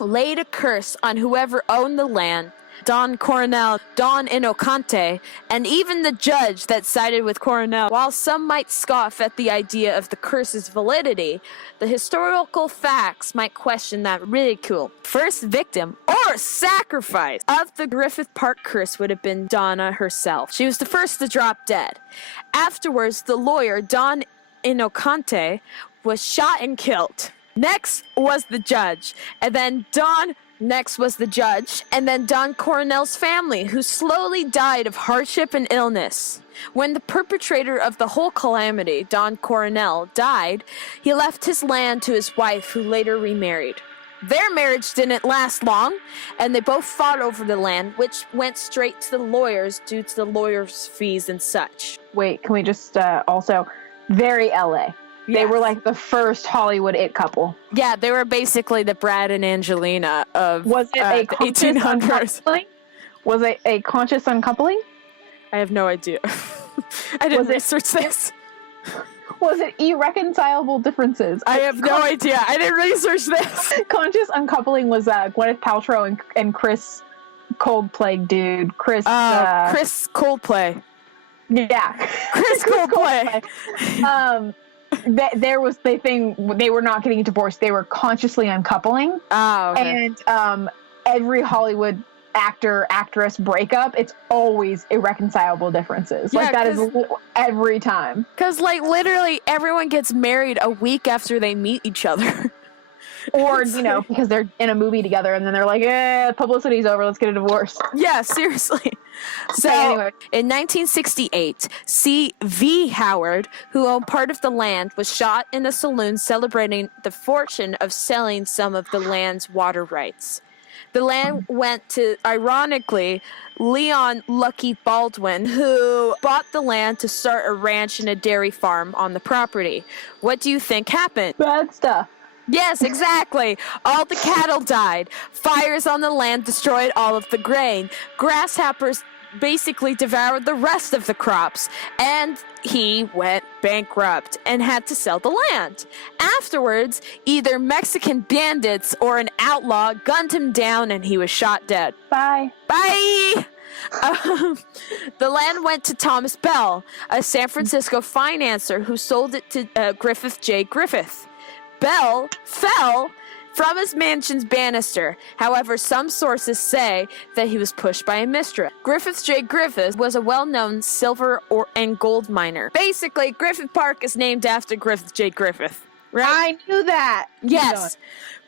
laid a curse on whoever owned the land, Don Coronel, Don Inocante, and even the judge that sided with Coronel. While some might scoff at the idea of the curse's validity, the historical facts might question that ridicule. First victim, or sacrifice, of the Griffith Park curse would have been Donna herself. She was the first to drop dead. Afterwards, the lawyer, Don Inocante, was shot and killed. Next was the judge, and then Don Coronel's family, who slowly died of hardship and illness. When the perpetrator of the whole calamity, Don Coronel, died, he left his land to his wife, who later remarried. Their marriage didn't last long, and they both fought over the land, which went straight to the lawyers due to the lawyers' fees and such. Wait, can we just also very LA? They Yes. were like the first Hollywood it couple. Yeah, they were basically the Brad and Angelina of Was it a the conscious 1800s. uncoupling? Was it a conscious uncoupling? I have no idea. I didn't Was it- research this. Was it irreconcilable differences? I have no idea. I didn't research this. Conscious uncoupling was Gwyneth Paltrow and Chris Coldplay dude. Chris Coldplay. Yeah. Chris Coldplay. There was the thing, they were not getting a divorce, they were consciously uncoupling. Oh, okay. And every Hollywood actress breakup, it's always irreconcilable differences. Yeah, like that is every time. Because, like, literally everyone gets married a week after they meet each other. Or, because they're in a movie together and then they're like, publicity's over, let's get a divorce. Yeah, seriously. So, Okay, anyway. in 1968, C.V. Howard, who owned part of the land, was shot in a saloon celebrating the fortune of selling some of the land's water rights. The land went to, ironically, Leon Lucky Baldwin, who bought the land to start a ranch and a dairy farm on the property. What do you think happened? Bad stuff. Yes, exactly. All the cattle died. Fires on the land destroyed all of the grain. Grasshoppers basically devoured the rest of the crops. And he went bankrupt and had to sell the land. Afterwards, either Mexican bandits or an outlaw gunned him down and he was shot dead. Bye. Bye! The land went to Thomas Bell, a San Francisco financier who sold it to Griffith J. Griffith. Bell fell from his mansion's banister. However, some sources say that he was pushed by a mistress. Griffith J. Griffith was a well-known silver and gold miner. Basically, Griffith Park is named after Griffith J. Griffith. Right? I knew that. Yes.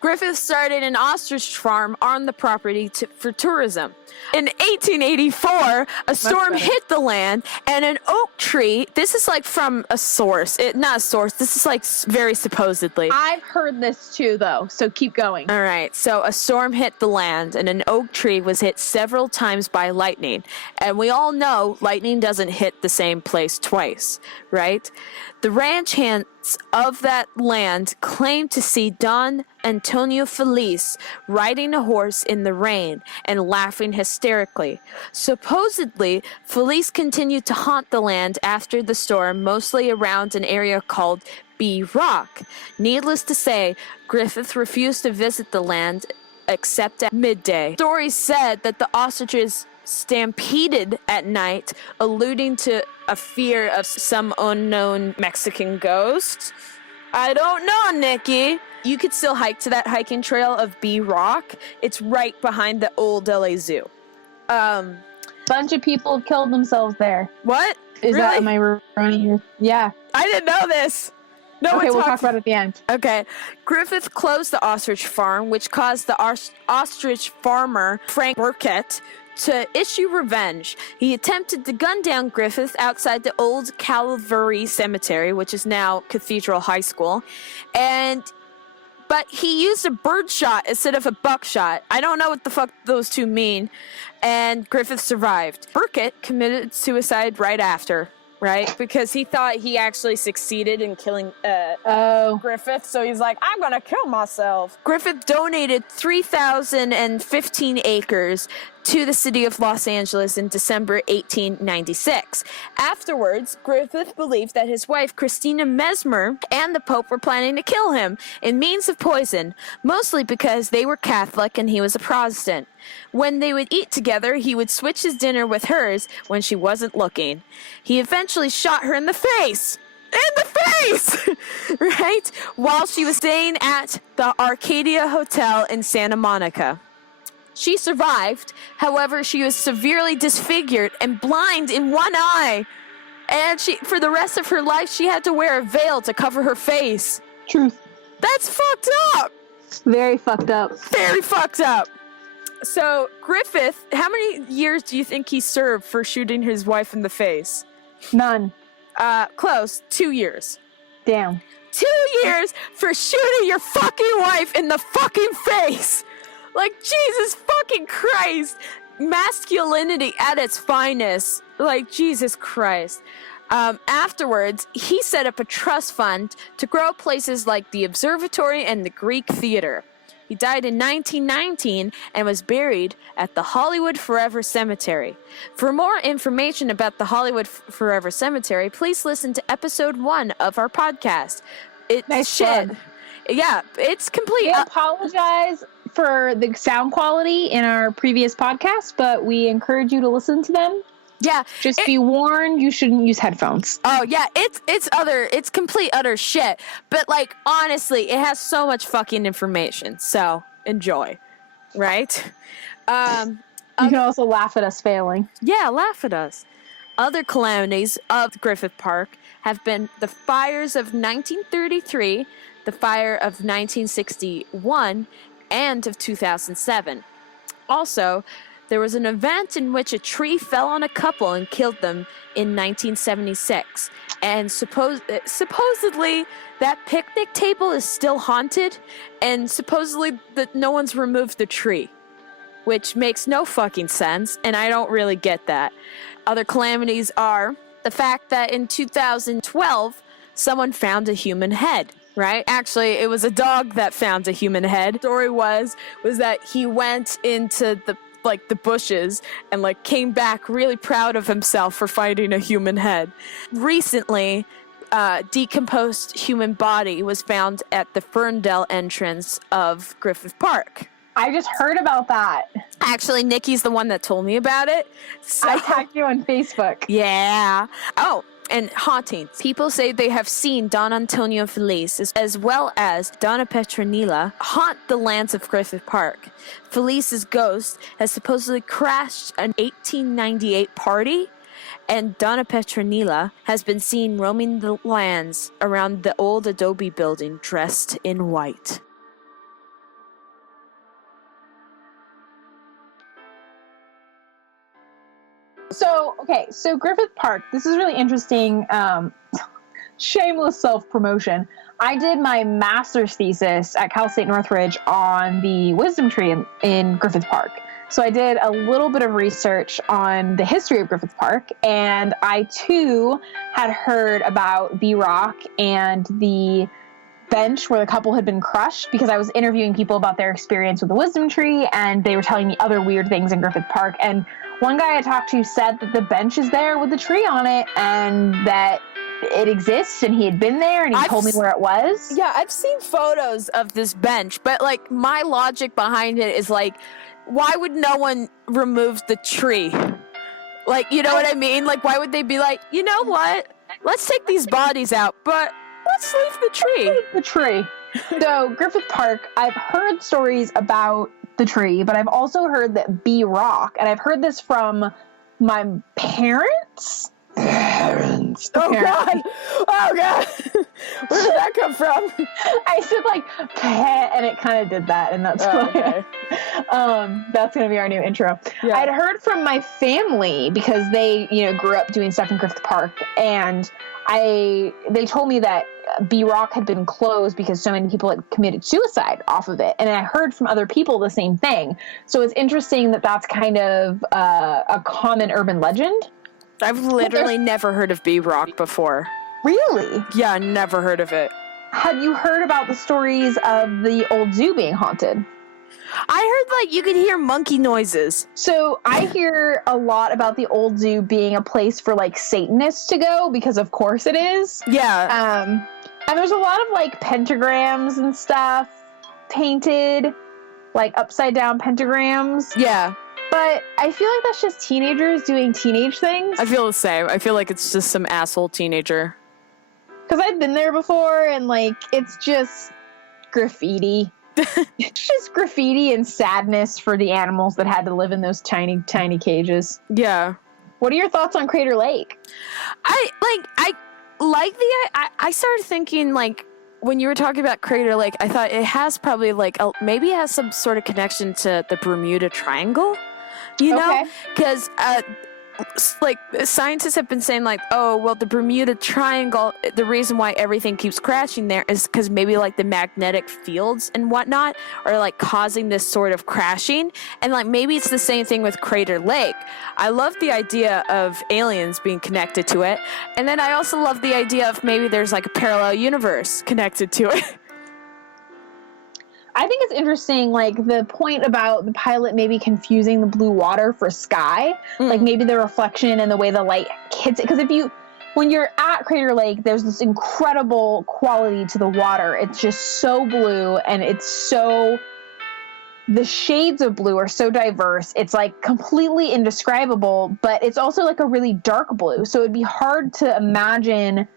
Griffith started an ostrich farm on the property for tourism. In 1884, a storm hit the land, and an oak tree, this is like from a source, not a source, this is like very supposedly. I've heard this too, though, so keep going. All right, so a storm hit the land, and an oak tree was hit several times by lightning. And we all know lightning doesn't hit the same place twice, right? The ranch hands of that land claimed to see Don Antonio Feliz riding a horse in the rain and laughing hysterically. Supposedly, Feliz continued to haunt the land after the storm, mostly around an area called B Rock. Needless to say, Griffith refused to visit the land except at midday. Stories said that the ostriches stampeded at night, alluding to a fear of some unknown Mexican ghost. I don't know, Nikki. You could still hike to that hiking trail of B Rock. It's right behind the old LA Zoo. Bunch of people have killed themselves there. What? Is Really? that, am I running here? Yeah. I didn't know this. No Okay, one we'll talked talk about it at the end. Okay. Griffith closed the ostrich farm, which caused the ostrich farmer, Frank Burkett, to issue revenge. He attempted to gun down Griffith outside the old Calvary Cemetery, which is now Cathedral High School, but he used a birdshot instead of a buckshot. I don't know what the fuck those two mean. And Griffith survived. Burkett committed suicide right after, right? Because he thought he actually succeeded in killing Griffith, so he's like, I'm gonna kill myself. Griffith donated 3,015 acres to the city of Los Angeles in December 1896. Afterwards, Griffith believed that his wife, Christina Mesmer, and the Pope were planning to kill him in means of poison, mostly because they were Catholic and he was a Protestant. When they would eat together, he would switch his dinner with hers when she wasn't looking. He eventually shot her in the face. In the face! Right? While she was staying at the Arcadia Hotel in Santa Monica. She survived. However, she was severely disfigured and blind in one eye. And for the rest of her life, she had to wear a veil to cover her face. Truth. That's fucked up. Very fucked up. Very fucked up. So, Griffith, how many years do you think he served for shooting his wife in the face? None. Close. 2 years. Damn. 2 years for shooting your fucking wife in the fucking face. Like, Jesus fucking Christ. Masculinity at its finest. Like, Jesus Christ. Afterwards, he set up a trust fund to grow places like the Observatory and the Greek Theater. He died in 1919 and was buried at the Hollywood Forever Cemetery. For more information about the Hollywood Forever Cemetery, please listen to episode 1 of our podcast. It's Nice shit. plug. Yeah, it's complete. We apologize for the sound quality in our previous podcast, but we encourage you to listen to them. Yeah. Just be warned, you shouldn't use headphones. Oh yeah, it's complete utter shit. But like, honestly, it has so much fucking information. So enjoy, right? You can also laugh at us failing. Yeah, laugh at us. Other calamities of Griffith Park have been the fires of 1933, the fire of 1961, and of 2007. Also, there was an event in which a tree fell on a couple and killed them in 1976. And supposedly that picnic table is still haunted, and supposedly that no one's removed the tree, which makes no fucking sense, and I don't really get that. Other calamities are the fact that in 2012, someone found a human head. Right? Actually, it was a dog that found a human head. The story was that he went into the bushes and came back really proud of himself for finding a human head. Recently, decomposed human body was found at the Ferndale entrance of Griffith Park. I just heard about that. Actually, Nikki's the one that told me about it. So, I tagged you on Facebook. yeah. Oh, and hauntings. People say they have seen Don Antonio Felice as well as Donna Petronila haunt the lands of Griffith Park. Felice's ghost has supposedly crashed an 1898 party, and Donna Petronila has been seen roaming the lands around the old adobe building dressed in white. So Griffith Park, this is really interesting. Shameless self-promotion. I did my master's thesis at Cal State Northridge on the wisdom tree in Griffith Park. So I did a little bit of research on the history of Griffith Park, and I too had heard about B-Rock and the bench where the couple had been crushed, because I was interviewing people about their experience with the wisdom tree, and they were telling me other weird things in Griffith Park. And one guy I talked to said that the bench is there with the tree on it and that it exists, and he had been there, and he told me where it was. Yeah, I've seen photos of this bench, but my logic behind it is why would no one remove the tree? You know what I mean? Why would they be you know what? Let's take these bodies out, but let's leave the tree. The tree. So Griffith Park, I've heard stories about the tree, but I've also heard that B-Rock, and I've heard this from my parents. Oh God! Oh God! Where did that come from? I said pet, and it kind of did that, and that's okay. That's gonna be our new intro. Yeah. I'd heard from my family because they, grew up doing stuff in Griffith Park, and they told me that B-Rock had been closed because so many people had committed suicide off of it, and I heard from other people the same thing. So it's interesting that that's kind of a common urban legend. I've literally never heard of B-Rock before. Really? Yeah, never heard of it. Have you heard about the stories of the old zoo being haunted? I heard you could hear monkey noises. So I hear a lot about the old zoo being a place for Satanists to go, because of course it is. Yeah. And there's a lot of pentagrams and stuff painted, upside down pentagrams. Yeah. But I feel like that's just teenagers doing teenage things. I feel the same. I feel like it's just some asshole teenager. Because I've been there before, and it's just graffiti. It's just graffiti and sadness for the animals that had to live in those tiny, tiny cages. Yeah. What are your thoughts on Crater Lake? I started thinking when you were talking about Crater Lake, I thought it has probably maybe it has some sort of connection to the Bermuda Triangle, you know? Because like scientists have been saying like, oh well, the Bermuda Triangle, the reason why everything keeps crashing there is because maybe like the magnetic fields and whatnot are like causing this sort of crashing, and like maybe it's the same thing with Crater Lake. I love the idea of aliens being connected to it, and then I also love the idea of maybe there's like a parallel universe connected to it. I think it's interesting, like, the point about the pilot maybe confusing the blue water for sky. Like, maybe the reflection and the way the light hits it. Because when you're at Crater Lake, there's this incredible quality to the water. It's just so blue, and the shades of blue are so diverse. It's, like, completely indescribable, but it's also, like, a really dark blue. So it'd be hard to imagine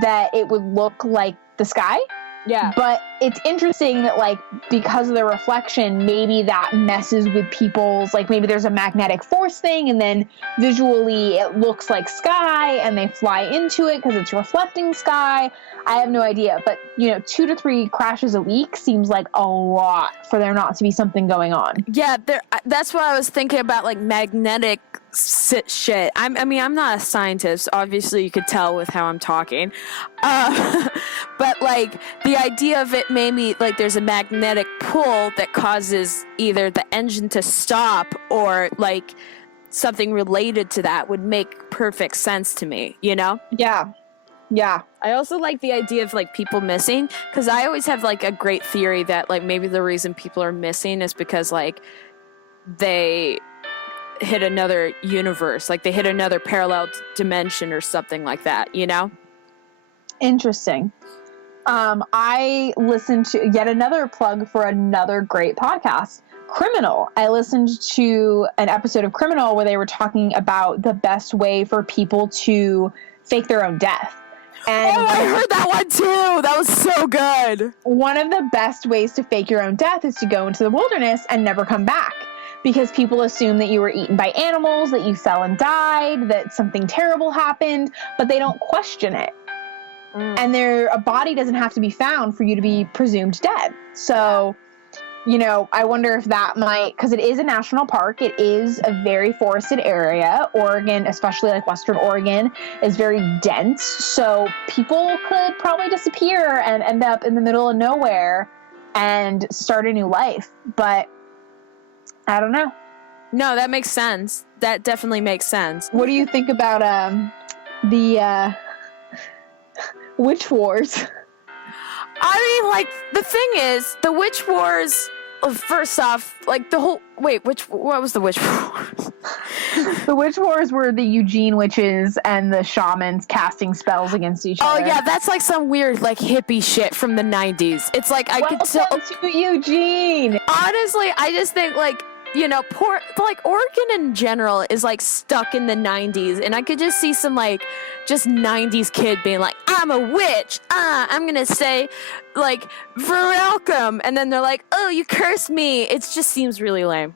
that it would look like the sky. Yeah. But it's interesting that, like, because of the reflection, maybe that messes with people's, like, maybe there's a magnetic force thing, and then visually it looks like sky, and they fly into it because it's reflecting sky. I have no idea. But, 2 to 3 crashes a week seems like a lot for there not to be something going on. Yeah, that's what I was thinking about, like, magnetic shit. I'm not a scientist. Obviously, you could tell with how I'm talking. But, like, the idea of it maybe, like, there's a magnetic pull that causes either the engine to stop or, like, something related to that would make perfect sense to me, Yeah. Yeah. I also like the idea of, like, people missing, because I always have, like, a great theory that, like, maybe the reason people are missing is because, like, they hit another universe, like they hit another parallel dimension or something like that, Interesting. I listened to yet another plug for another great podcast, Criminal. I listened to an episode of Criminal where they were talking about the best way for people to fake their own death. And I heard that one too. That was so good. One of the best ways to fake your own death is to go into the wilderness and never come back. Because people assume that you were eaten by animals, that you fell and died, that something terrible happened, but they don't question it. And a body doesn't have to be found for you to be presumed dead. So, I wonder if that might, because it is a national park, it is a very forested area. Oregon, especially like Western Oregon, is very dense. So people could probably disappear and end up in the middle of nowhere and start a new life. But I don't know. No, that makes sense. That definitely makes sense. What do you think about the Witch Wars? I mean, like, the thing is, the Witch Wars, first off, like, what was the Witch Wars? The Witch Wars were the Eugene witches and the shamans casting spells against each other. Oh, yeah, that's like some weird, like, hippie shit from the 90s. It's like, I could tell. Welcome to Eugene! Honestly, I just think, like, Oregon in general is, like, stuck in the 90s, and I could just see some, like, just 90s kid being like, I'm a witch, I'm gonna say, like, welcome, and then they're like, oh, you cursed me. It just seems really lame.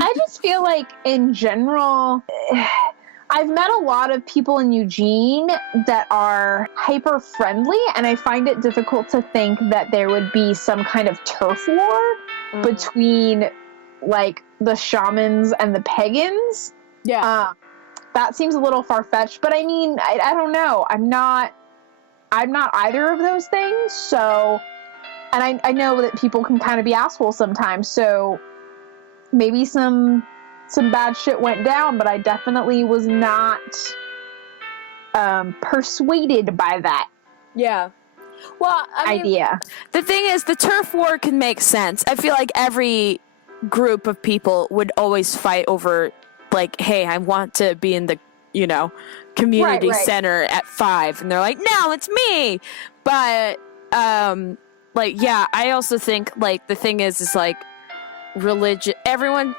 I just feel like, in general, I've met a lot of people in Eugene that are hyper-friendly, and I find it difficult to think that there would be some kind of turf war between, like, the shamans and the pagans. Yeah. That seems a little far-fetched, but I mean, I don't know. I'm not either of those things, so, and I know that people can kind of be assholes sometimes, so maybe some bad shit went down, but I definitely was not persuaded by that. Yeah. Well, I mean, idea. The thing is, the turf war can make sense. I feel like every group of people would always fight over, like, hey, I want to be in the, community center at 5, and they're like, no, it's me. But, like, yeah, I also think, like, the thing is like, religion,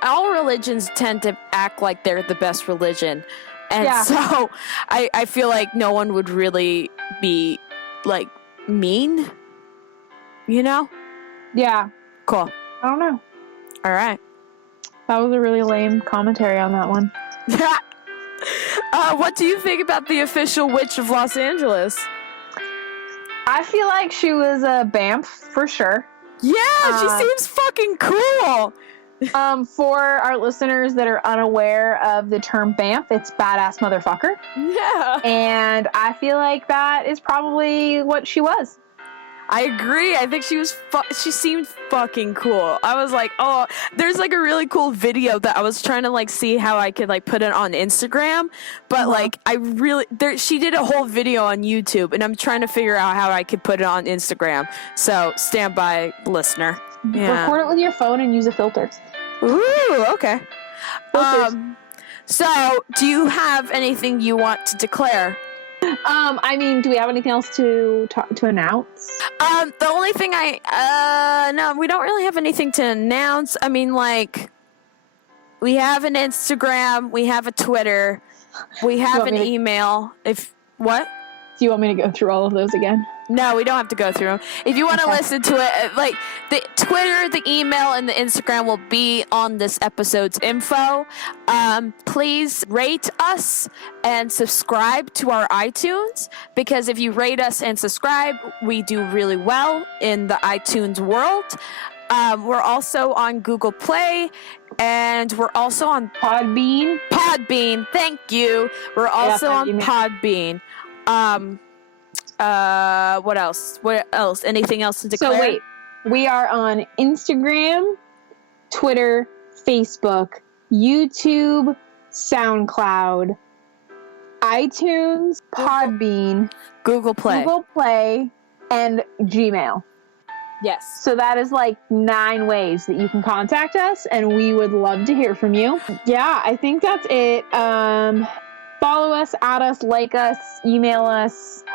all religions tend to act like they're the best religion. And so I feel like no one would really be, like, mean, Yeah. Cool. I don't know. All right. That was a really lame commentary on that one. What do you think about the official Witch of Los Angeles? I feel like she was a BAMF for sure. Yeah, she seems fucking cool. For our listeners that are unaware of the term BAMF, it's badass motherfucker. Yeah. And I feel like that is probably what she was. I agree. I think she seemed fucking cool. I was like, oh, there's like a really cool video that I was trying to like see how I could like put it on Instagram, but like she did a whole video on YouTube, and I'm trying to figure out how I could put it on Instagram. So stand by, listener. Yeah. Record it with your phone and use a filter. Ooh, okay. Filters. So do you have anything you want to declare? I mean, do we have anything else to announce? The only thing no, we don't really have anything to announce. I mean, like, we have an Instagram, we have a Twitter, we have an email. What? Do you want me to go through all of those again? No, we don't have to go through them. If you want to listen to it, like, the Twitter, the email, and the Instagram will be on this episode's info. Please rate us and subscribe to our iTunes, because if you rate us and subscribe, we do really well in the iTunes world. We're also on Google Play, and we're also on Podbean. Thank you. We're also on Podbean. What else? Anything else to declare? So wait, we are on Instagram, Twitter, Facebook, YouTube, SoundCloud, iTunes, Podbean, Google Play, and Gmail. Yes. So that is like 9 ways that you can contact us, and we would love to hear from you. Yeah, I think that's it. Follow us, add us, like us, email us,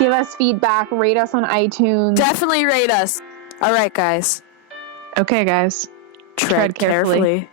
give us feedback, rate us on iTunes. Definitely rate us. All right, guys. Okay, guys. Tread carefully.